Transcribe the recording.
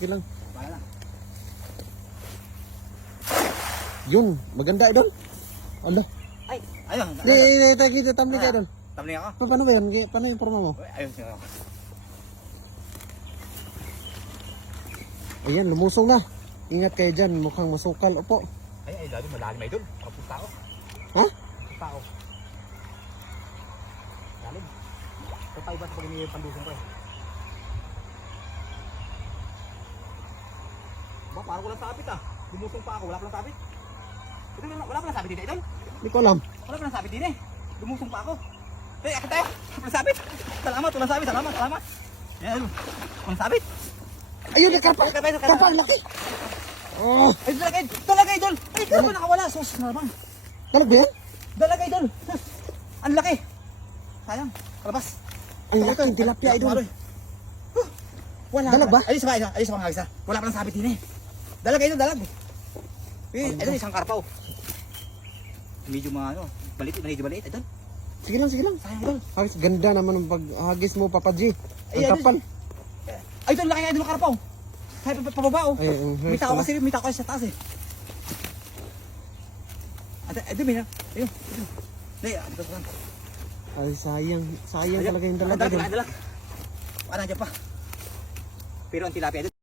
sige lang. Bala lang. Yun, maganda idol. Ala. Ay, ayun. Di, kita tamli ka idol. Tamli ako. Paano ba yun? Paano yung forma mo? Ayun siya. Ayan, lumusong na. Ingat kayo dyan, mukhang masukal. Opo. Ay, malalim idol. Kapunta ako. Ha? Kapunta ako. Lalim. Patay ba sa pag pandusong ko eh. Ba, parang walang sabit ah. Lumusong pa ako, wala palang sabit. Ito, wala palang sabit dito, idol. Hindi ko alam. Wala palang sabit din eh. Lumusong pa ako. Eh, akit tayo. Walang sabit. Salamat, walang sabit. Salamat. Yan, walang sabit. Ayun, kapal. Kapal, laki. Oh, Ay, dalaga, idol. Ay, kaya ba nakawala? Sus, naman. talag ba yan? Dalaga, idol. Ang laki. Sayang, kalabas. Ang laki ng tilapia, idol. Wala. Dalag ba? Ayos ba, isa. Wala pa ng sabit din eh. Dalag, idol, dalag. Eh, idol, isang karpaw. Medyo mga ano, medyo maliit, idol. Sige lang. Sayang, idol. Hagis, ganda naman ng paghagis mo, Papa G. Ang Ay, kapal. Idol, laki idol ng karpaw. Ay, pababa oh. Ay, May tao kasi sa taas eh. Idol, may na. Ayun. Ay, dito pa. Ay, sayang. Sayang talaga yung dalaga. Dalag. Ano, dyan pa. Pero ang tilapia, idol.